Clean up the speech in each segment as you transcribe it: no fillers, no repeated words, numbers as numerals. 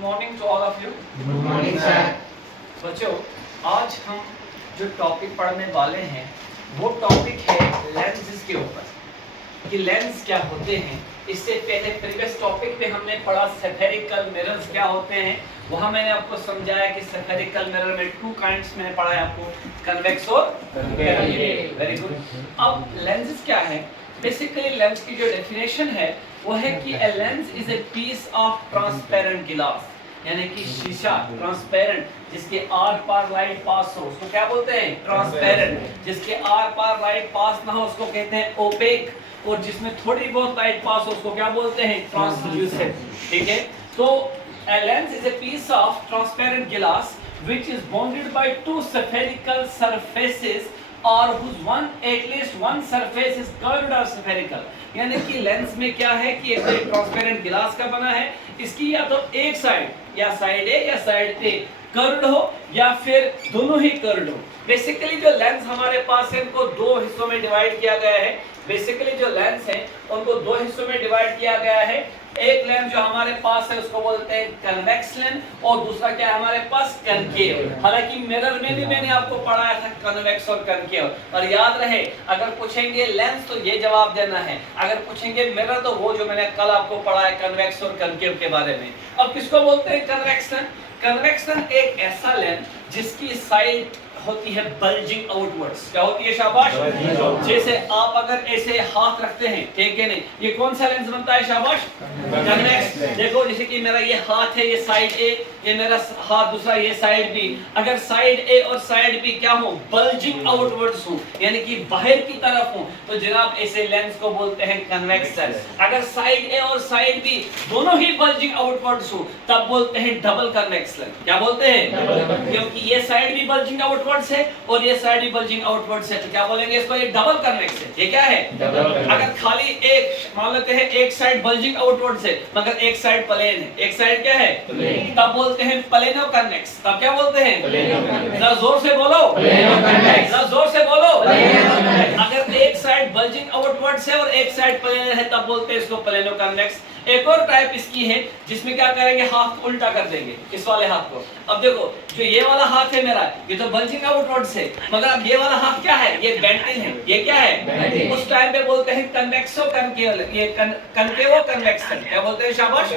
morning to all of you. Good morning sir. बच्चों, आज हम जो टॉपिक पढ़ने वाले हैं वो टॉपिक है लेंसेज के ऊपर कि लेंस क्या होते हैं। इससे पहले प्रीवियस टॉपिक पे हमने पढ़ा स्फेरिकल मिरर्स क्या होते हैं। वहाँ मैंने आपको समझाया कि स्फेरिकल मिरर में टू काइंड्स मैंने पढ़ा है आपको, कन्वेक्स और कनकेव। Very good. अब लेंसेज क्या है? बेसिकली लेंस की जो डेफिनेशन है वो है कि a lens is a piece of transparent glass, यानी कि शीशा ट्रांसपेरेंट जिसके आर पार लाइट पास हो उसको क्या बोलते हैं? ट्रांसपेरेंट। जिसके आर पार लाइट पास ना हो उसको कहते हैं ओपेक, और जिसमें थोड़ी बहुत लाइट पास हो उसको क्या बोलते हैं? ट्रांसल्यूसेंट। ठीक है, तो a lens is a piece of transparent glass which is bounded by two spherical surfaces or whose at least one surface is curved or spherical। यानी कि लेंस में क्या है कि एक ट्रांसपेरेंट गिलास का बना है, इसकी या तो एक साइड या साइड ए या साइड ए कर्व्ड हो या फिर दोनों ही कर्व्ड हो। बेसिकली जो लेंस हमारे पास है उनको दो हिस्सों में डिवाइड किया गया है। बेसिकली जो लेंस है उनको दो हिस्सों में डिवाइड किया गया है। एक लेंस जो हमारे पास है उसको बोलते हैं कन्वेक्स लेंस, और दूसरा क्या है हमारे पास? कनकेव। हालांकि मिरर में भी मैंने आपको पढ़ाया था कन्वेक्स और कनकेव, और याद रहे अगर पूछेंगे लेंस तो ये जवाब देना है, अगर पूछेंगे मिरर तो वो जो मैंने कल आपको पढ़ा है कन्वेक्स और कनकेव के बारे में। अब किसको बोलते हैं कन्वेक्स लेंस? कन्वेक्स लेंस एक ऐसा लेंस जिसकी साइड होती है बल्जिंग आउटवर्ड्स। क्या होती है? शाबाश। जैसे आप अगर ऐसे हाथ रखते हैं, ठीक है नहीं, ये कौन सा लेंस बनता है? शाबाश, कन्वेक्स। देखो जैसे कि मेरा ये हाथ है, ये साइड ए, ये मेरा हाथ दूसरा, ये साइड बी। अगर साइड ए और साइड बी क्या हो? बल्जिंग आउटवर्ड्स हो, यानी कि बाहर की तरफ हो, तो जनाब ऐसे लेंस को बोलते हैं कन्वेक्स लेंस। अगर साइड ए और साइड बी दोनों ही बल्जिंग आउटवर्ड्स हो तब बोलते हैं डबल कन्वेक्स लेंस। क्या बोलते हैं? क्योंकि ये साइड भी बल्जिंग आउटवर्ड्स है और ये साइड भी बल्जिंग आउटवर्ड्स है, तो क्या बोलेंगे इसको? ये डबल कन्वेक्स है। ये क्या है? अगर खाली एक मान लेते हैं एक साइड बल्जिंग आउटवर्ड्स है मगर एक साइड प्लेन है, एक साइड क्या है? प्लेन, तब बोलते हैं प्लेनो कन्वेक्स। तब क्या बोलते हैं? जरा जोर से बोलो, जरा जोर से बोलो। अगर एक साइड बल्जिंग आउटवर्ड्स है और एक साइड प्लेन है तब बोलते हैं इसको प्लेनो कन्वेक्स। एक और टाइप इसकी है जिसमें क्या करेंगे? हाथ को उल्टा कर देंगे, इस वाले हाथ को। अब देखो जो ये वाला हाथ है मेरा, ये तो बल्जिंग आउटवर्ड्स है, मगर अब ये वाला हाथ क्या है? ये बेंट इन है। ये क्या है? उस टाइम पे बोलते हैं कन्वेक्सो कनकेव, ये कनकेवो कन्वेक्शन। क्या बोलते हैं? शाबाश,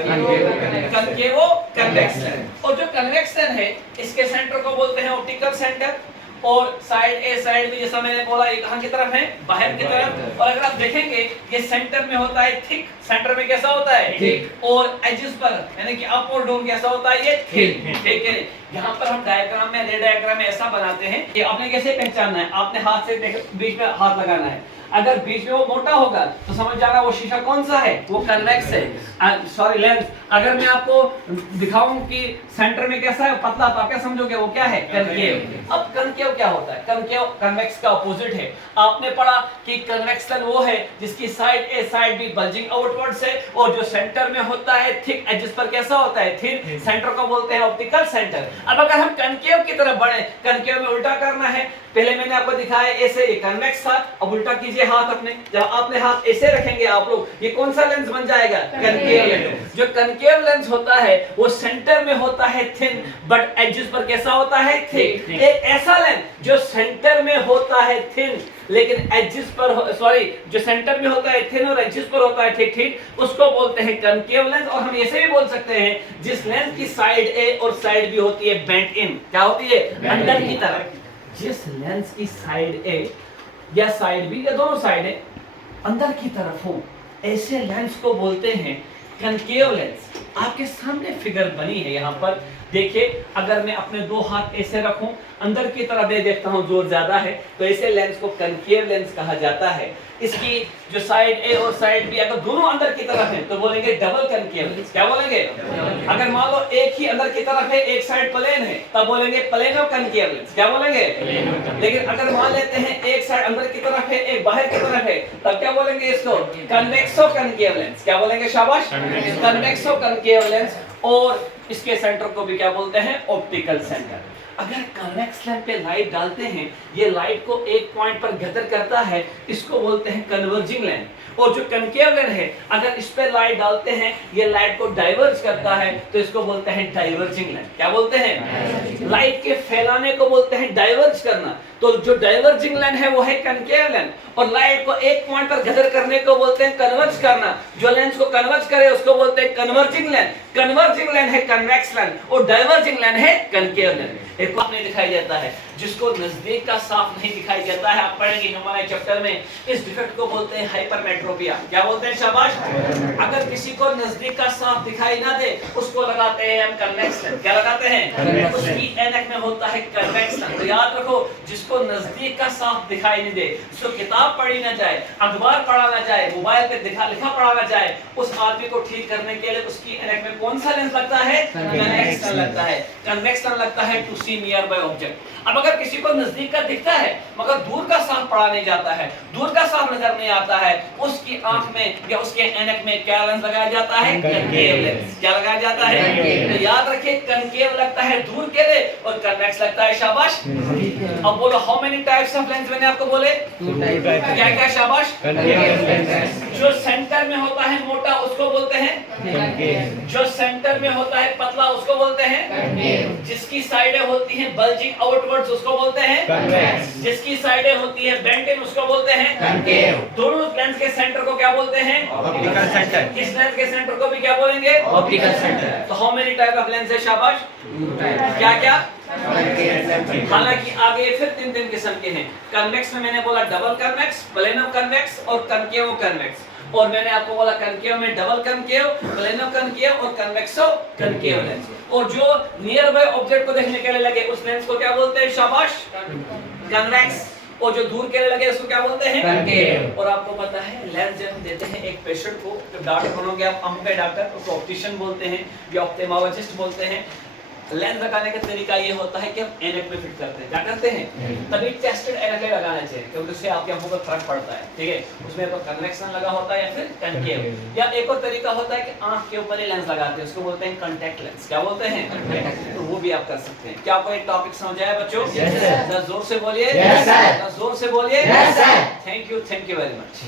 कनकेवो कन्वेक्शन। और जो कन्वेक्शन है इसके सेंटर को बोलते हैं ऑप्टिकल सेंटर, और साइड ए साइड बी जैसा मैंने बोला ये कहां की तरफ है? बाहर की तरफ। और अगर आप देखेंगे ये सेंटर में होता है थिक, सेंटर में कैसा होता है? थिक, और एजेस पर यानी कि अप और डाउन कैसा होता है? ये थिक। ठीक है, यहाँ पर हम डायग्राम में, रे डायग्राम में ऐसा बनाते हैं कि आपने कैसे पहचानना है? आपने हाथ से बीच में हाथ लगाना है, अगर बीच में वो मोटा होगा तो समझ जाना वो शीशा कौन सा है? वो कन्वेक्स है, सॉरी लेंस। अगर मैं आपको दिखाऊं कि सेंटर में कैसा है? पतला, तो आप क्या समझोगे? वो क्या है? कनकेव। अब कनकेव क्या होता है? कनकेव कन्वेक्स का ऑपोजिट है। आपने पढ़ा कि कन्वेक्स लेंस वो है जिसकी साइड ए साइड बी बल्जिंग आउटवर्ड्स है, और जो सेंटर में होता है थिक एजेस पर कैसा होता है? थिन। सेंटर को बोलते हैं ऑप्टिकल सेंटर। अब अगर हम कनकेव की तरफ बढ़े, कनकेव में उल्टा करना है। पहले मैंने आपको दिखाया ऐसे ये कन्वेक्स था, अब उल्टा कीजिए हाथ अपने। जब आपने हाथ ऐसे रखेंगे आप लोग, ये कौन सा लेंस बन जाएगा? Concave lens. जो कनकेव लेंस होता है वो सेंटर में होता है थिन, बट एजेस पर कैसा होता है? थिक। एक ऐसा लेंस जो सेंटर में होता है थिन लेकिन एजेस पर, सॉरी, जो सेंटर में होता है थिन और एजेस पर होता है ठीक ठीक, उसको बोलते हैं कनकेव लेंस। और हम ऐसे भी बोल सकते हैं जिस लेंस की साइड ए और साइड बी होती है बेंट इन। क्या होती है? अंदर की तरफ। जिस लेंस की साइड ए या साइड बी या दोनों साइड है अंदर की तरफ हो, ऐसे लेंस को बोलते हैं कनकेव लेंस। आपके सामने फिगर बनी है यहाँ पर देखिए। अगर मैं अपने दो हाथ ऐसे रखूं, अंदर की तरफ देखता हूं जोर ज्यादा है, तो ऐसे लेंस को कनकेव लेंस कहा जाता है। इसकी जो साइड ए और साइड बी अगर दोनों अंदर की तरफ है तो बोलेंगे डबल कनकेव लेंस। क्या बोलेंगे? अगर मान लो एक ही अंदर की तरफ है, एक साइड प्लेन है, तब बोलेंगे प्लेनो कनकेव लेंस। क्या बोलेंगे? लेकिन अगर मान लेते हैं एक साइड अंदर की तरफ है, एक बाहर की तरफ है, तब क्या बोलेंगे इसको? कन्वेक्सो कनकेव लेंस। क्या बोलेंगे? शाबाश, कन्वेक्सो कनकेव लेंस। और इसके सेंटर को भी क्या बोलते हैं? Optical centre. अगर कन्वेक्स लेंस पे लाइट डालते हैं, ये लाइट को एक पॉइंट पर गैदर करता है, इसको बोलते हैं कन्वर्जिंग लेंस। और जो कनकेव लेंस है अगर इस पे लाइट डालते हैं ये लाइट को डाइवर्ज करता है तो इसको बोलते हैं डाइवर्जिंग लेंस। क्या बोलते हैं? लाइट के फैलाने को बोलते हैं डाइवर्ज करना। तो जो डाइवर्जिंग लेंस है वो है कनकेव लेंस और लाइट को एक पॉइंट पर गदर करने को बोलते हैं कन्वर्ज करना। जो लेंस को कन्वर्ज करे उसको बोलते हैं कन्वर्जिंग लेंस। कन्वर्जिंग लेंस है कन्वेक्स लेंस और डाइवर्जिंग लेंस है कनकेव लेंस। एक बात नहीं दिखाई देता है जिसको नजदीक का साफ नहीं दिखाई देता है, आप पढ़ेंगे हमारे चैप्टर में, इस डिफेक्ट को बोलते हैं हाइपरमेट्रोपिया। क्या बोलते हैं? शाबाश। अगर किसी को नजदीक का साफ दिखाई ना दे उसको लगाते हैं हम कन्वेक्स लेंस। क्या लगाते हैं? उसकी ऐनक में होता है कन्वेक्स लेंस। तो याद रखो जिसको नजदीक का साफ दिखाई नहीं दे, जिसको किताब पढ़ी ना जाए, अखबार पढ़ा ना जाए, मोबाइल पे लिखा पढ़ा ना जाए, उस आदमी को ठीक करने के लिए उसकी ऐनक में कौन सा लेंस लगता है? कन्वेक्स लेंस लगता है। कन्वेक्स लेंस लगता है to see nearby object. अब अगर किसी को नजदीक का दिखता है मगर दूर का साफ पढ़ा नहीं जाता है, दूर का साफ नजर नहीं आता है, उसकी आंख में या उसके ऐनक में क्या लेंस लगाया जाता है? Concave lens. क्या लगाया जाता है? तो याद रखिए कनकेव लगता है दूर के लिए और कन्वेक्स लगता है। शाबाश। अब बोलो how many types of lens मैंने आपको बोले? क्या क्या? शाबाश। जो सेंटर में होता है मोटा उसको बोलते हैं, जो सेंटर में होता है पतला उसको बोलते हैं, जिसकी साइडें होती हैं बल्जिंग आउटवर्ड्स उसको बोलते हैं, जिसकी साइडें होती है बेंट इन उसको बोलते हैं। दोनों लेंस के सेंटर को क्या बोलते हैं? Optical centre. इस लेंस के सेंटर को भी क्या बोलेंगे? Optical centre. तो how many type of lens है? शाबाश। क्या क्या? हालांकि आगे फिर तीन किस्म के हैं। कन्वेक्स में मैंने बोला डबल कन्वेक्स, प्लेनो कन्वेक्स और कनकेव कन्वेक्स। और मैंने आपको बोला कनकेव में डबल कनकेव, प्लेनो कनकेव और कन्वेक्सो कनकेव लेंस। और जो नियर बाय ऑब्जेक्ट को देखने के लिए लगे उस लेंस को क्या बोलते हैं? शाबाश। कन्वेक्स। और जो दूर के लिए लगे उसको क्या बोलते हैं? कनकेव। और आपको पता है लेंस जब हम देते हैं एक पेशेंट को, जब डॉक्टर बनोगे आप, हम पे डॉक्टर उसको ऑप्टिशियन बोलते हैं या ऑप्थेल्मोलॉजिस्ट बोलते हैं। लेंस लगाने का तरीका ये होता है कि हम ऐनक में फिट करते हैं। क्या करते हैं? तभी टेस्टेड ऐनक में लगाना चाहिए क्योंकि उससे आपकी आंखों पर फर्क पड़ता है। ठीक है, उसमें तो कन्वेक्शन लगा होता है या फिर कनकेव। या एक और तरीका होता है कि आंख के ऊपर ही लेंस लगाते हैं, उसको बोलते हैं कॉन्टैक्ट लेंस। क्या बोलते हैं? तो वो भी आप कर सकते हैं। क्या आपको एक टॉपिक समझ आया बच्चों? जोर से बोलिए। जोर से बोलिए। Thank you very much.